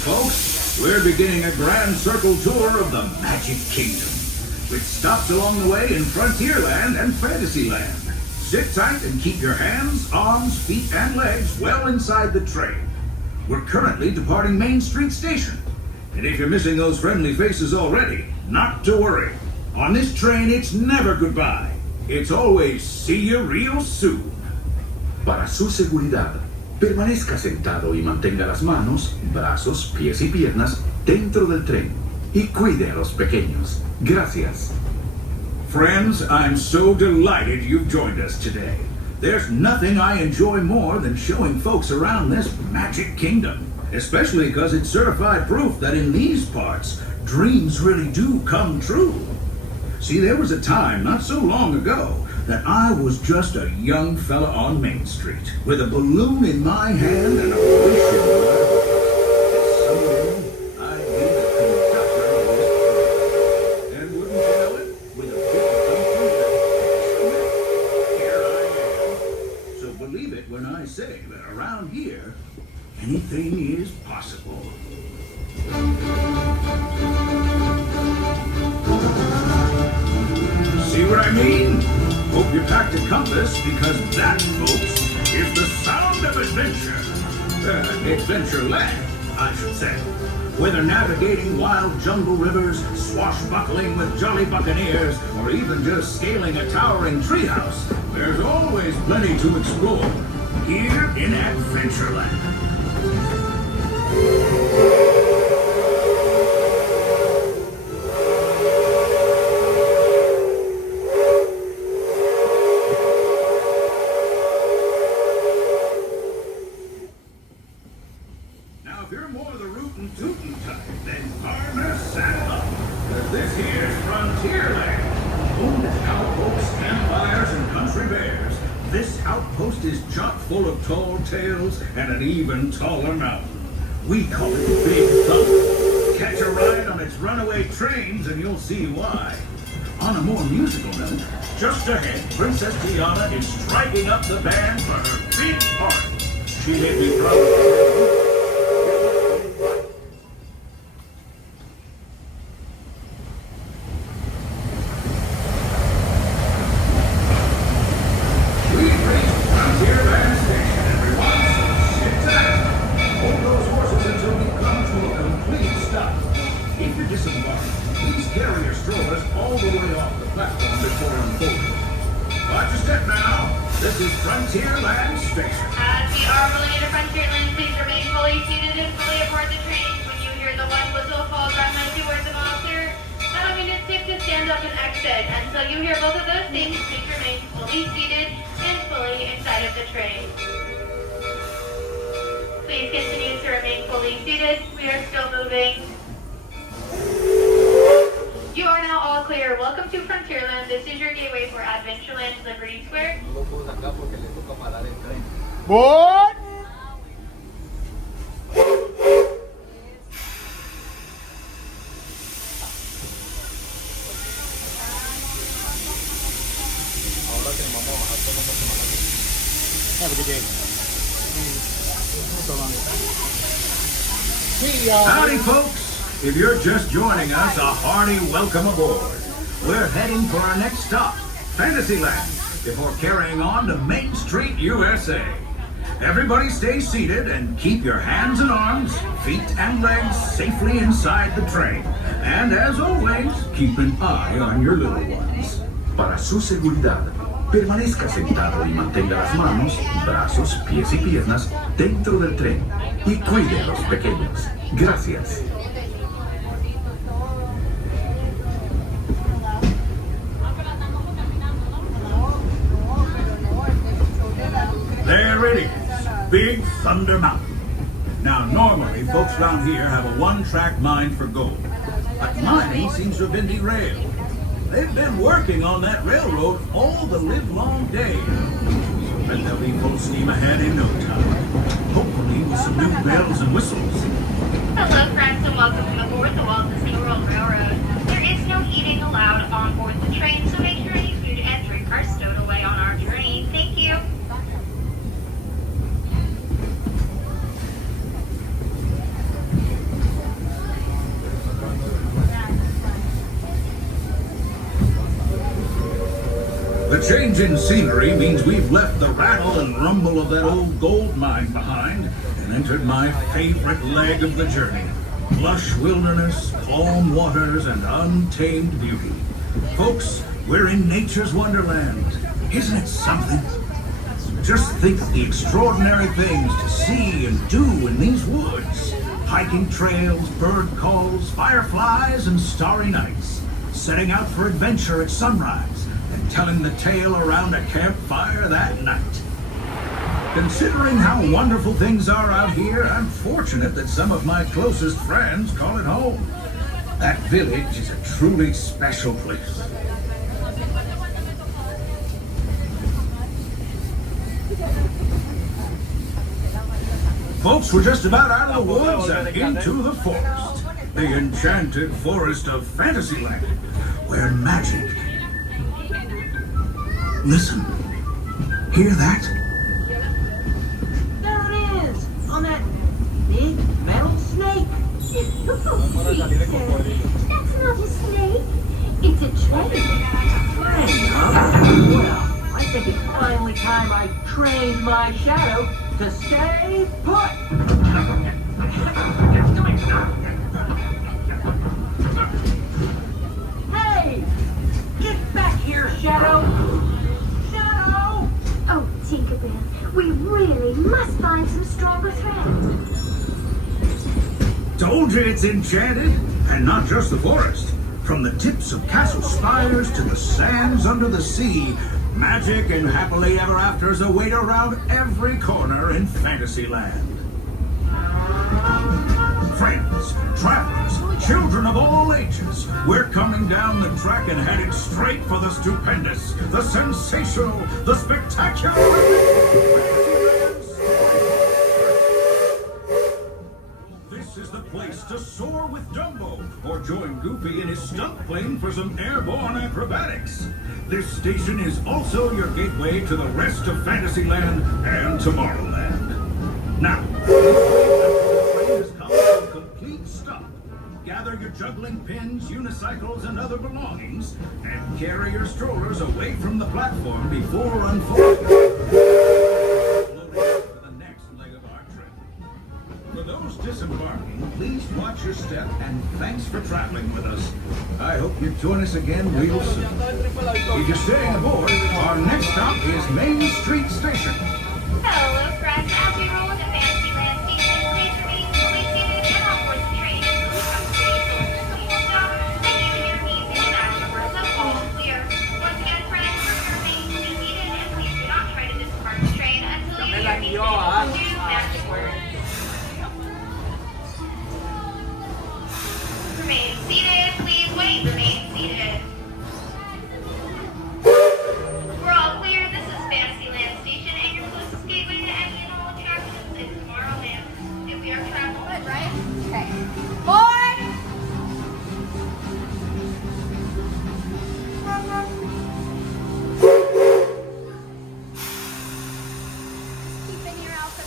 folks. We're beginning a grand circle tour of the Magic Kingdom, which stops along the way in Frontierland and Fantasyland. Sit tight and keep your hands, arms, feet, and legs well inside the train. We're currently departing Main Street Station. And if you're missing those friendly faces already, not to worry. On this train, it's never goodbye. It's always see you real soon. Para su seguridad, permanezca sentado y mantenga las manos, brazos, pies y piernas dentro del tren. Y cuide a los pequeños. Gracias. Friends, I'm so delighted you've joined us today. There's nothing I enjoy more than showing folks around this Magic Kingdom, especially because it's certified proof that in these parts, dreams really do come true. See, there was a time not so long ago that I was just a young fella on Main Street with a balloon in my hand and a wish in my heart. Someday I'd be the conductor of this train. And wouldn't you know it, with a big thumping here I am. So believe it when I say that around here, anything is possible. See what I mean? Hope you packed a compass, because that, folks, is the sound of adventure. Adventureland, I should say. Whether navigating wild jungle rivers, swashbuckling with jolly buccaneers, or even just scaling a towering treehouse, there's always plenty to explore here in Adventureland. Tall tales and an even taller mountain. We call it Big Thunder. Catch a ride on its runaway trains and you'll see why. On a more musical note, just ahead, Princess Tiana is striking up the band for her big part. She may be proud of her. Frontierland Station. As we are rolling into Frontierland, please remain fully seated and fully aboard the train. When you hear the one whistle fall down as you words of officer, that'll mean it's safe to stand up and exit. Until you hear both of those things, please remain fully seated and fully inside of the train. Please continue to remain fully seated. We are still moving. You are now all clear. Welcome to Frontierland. This is your gateway for Adventureland Liberty Square. What? Have a good day. Howdy, folks. If you're just joining us, a hearty welcome aboard. We're heading for our next stop, Fantasyland, before carrying on to Main Street, USA. Everybody stay seated and keep your hands and arms, feet and legs safely inside the train. And as always, keep an eye on your little ones. Para su seguridad, permanezca sentado y mantenga las manos, brazos, pies y piernas dentro del tren. Y cuide a los pequeños. Gracias. There it is, Big Thunder Mountain. Now, normally, folks around here have a one-track mind for gold. But mining seems to have been derailed. They've been working on that railroad all the livelong day. So bet they'll be full steam ahead in no time. Hopefully with some new bells and whistles. Hello, friends, and welcome aboard the Walt Disney World Railroad. There is no eating allowed on board the train, so make sure any food and drink are stowed away on our train. Thank you. change in scenery means we've left the rattle and rumble of that old gold mine behind and entered my favorite leg of the journey. Lush wilderness, calm waters, and untamed beauty. Folks, we're in nature's wonderland. Isn't it something? Just think of the extraordinary things to see and do in these woods. Hiking trails, bird calls, fireflies, and starry nights. Setting out for adventure at sunrise and telling the tale around a campfire that night. Considering how wonderful things are out here, I'm fortunate that some of my closest friends call it home. That village is a truly special place. Folks, we're just about out of the woods and into the forest. The enchanted forest of Fantasyland, where magic... Listen. Hear that? There it is! On that big metal snake! That's not a snake. It's a train. Train, huh? Well, I think it's finally time I trained my shadow to stay put! Hey! Get back here, Shadow! Shadow! Oh, Tinkerbell, we really must find some stronger thread. Told you it's enchanted, and not just the forest. From the tips of castle spires to the sands under the sea, magic and happily ever afters await around every corner in Fantasyland. Friends, travelers, children of all ages, we're coming down the track and headed straight for the stupendous, the sensational, the spectacular. This is the place to soar with Dumbo, or join Goofy in his stunt plane for some airborne acrobatics. This station is also your gateway to the rest of Fantasyland and Tomorrowland. Now, the train has come to a complete stop. Gather your juggling pins, unicycles, and other belongings, and carry your strollers away from the platform before unfolding. For the next leg of our trip. For those disembarking, please watch your step, and thanks for traveling with us. I hope you join us again real soon. If you're staying aboard, our next stop is Main Street Station. Hello, friends. As we roll into Fantasyland Station, please remain fully seated and on board the train until we come to a full stop and you and your needs and afterwards have all clear. Once again, friends, remain fully seated and please do not try to disembark the train until you and your needs do magic words. Remain seated. Please wait. Remain seated. We're all clear. This is Fantasyland Station and your closest gateway to any and all attractions in Tomorrowland. If we are traveling, Good, right? Okay. Board! Keep in your outfit.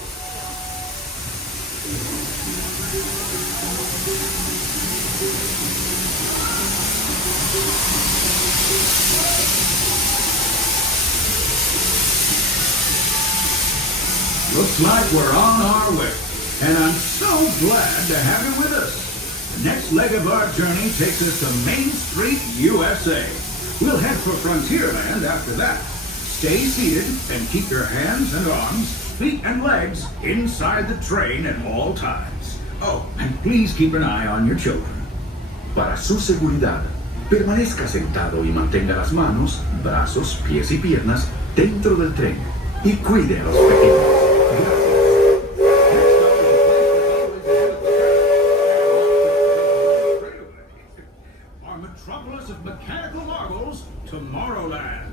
Looks like we're on our way, and I'm so glad to have you with us. The next leg of our journey takes us to Main Street, USA. We'll head for Frontierland after that. Stay seated and keep your hands and arms, feet and legs inside the train at all times. Oh, and please keep an eye on your children. Para su seguridad, permanezca sentado y mantenga las manos, brazos, pies y piernas dentro del tren y cuide a los pequeños. Our metropolis of mechanical marvels, Tomorrowland.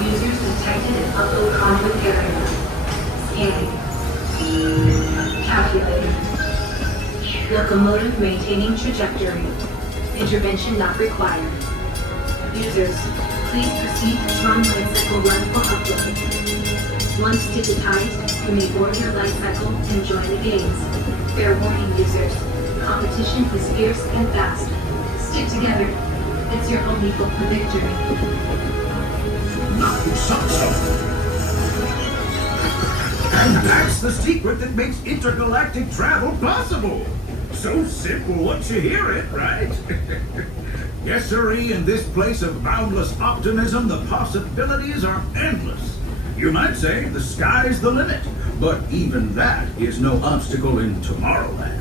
Users detected in upload conflict area. Scanning. Calculating. Locomotive maintaining trajectory. Intervention not required. Users, please proceed to Tron Light Cycle run for upload. Once digitized, you may board your light cycle and join the games. Fair warning, users. Competition is fierce and fast. Stick together. It's your only hope for victory. And that's the secret that makes intergalactic travel possible. So simple once you hear it, right? Yes, sirree, in this place of boundless optimism, the possibilities are endless. You might say the sky's the limit, but even that is no obstacle in Tomorrowland.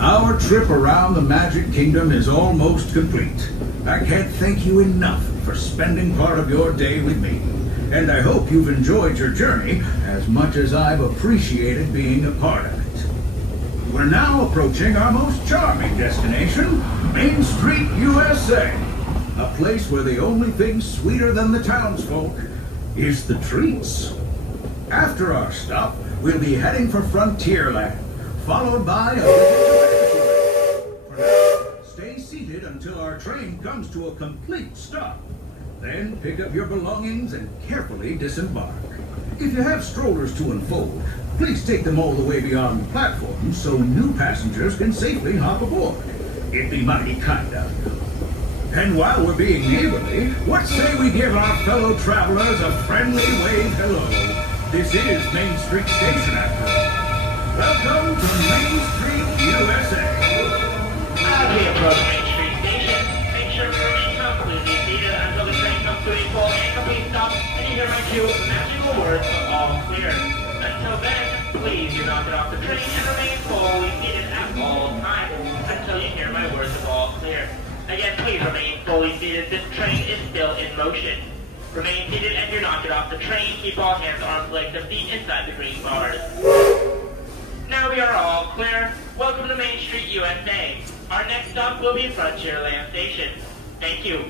Our trip around the Magic Kingdom is almost complete. I can't thank you enough for spending part of your day with me. And I hope you've enjoyed your journey as much as I've appreciated being a part of it. We're now approaching our most charming destination, Main Street, USA. A place where the only thing sweeter than the townsfolk is the treats. After our stop, we'll be heading for Frontierland, followed by a visit to Fantasyland. For now, stay seated until our train comes to a complete stop. Then pick up your belongings and carefully disembark. If you have strollers to unfold, please take them all the way beyond the platform so new passengers can safely hop aboard. It'd be mighty kind of you. And while we're being neighborly, what say we give our fellow travelers a friendly wave hello? This is Main Street Station, after all. Welcome to Main Street, USA. As we approach Main Street Station, make sure we remain completely seated until the train comes to a full and complete stop, and you hear my cue magical words of all clear. Until then, please do not get off the train and remain fully seated at all times until you hear my words of all clear. Again, please remain fully seated. This train is still in motion. Remain seated and do not get off the train. Keep all hands, arms, legs, and feet inside the green bars. Now we are all clear. Welcome to Main Street, USA. Our next stop will be Frontierland Station. Thank you.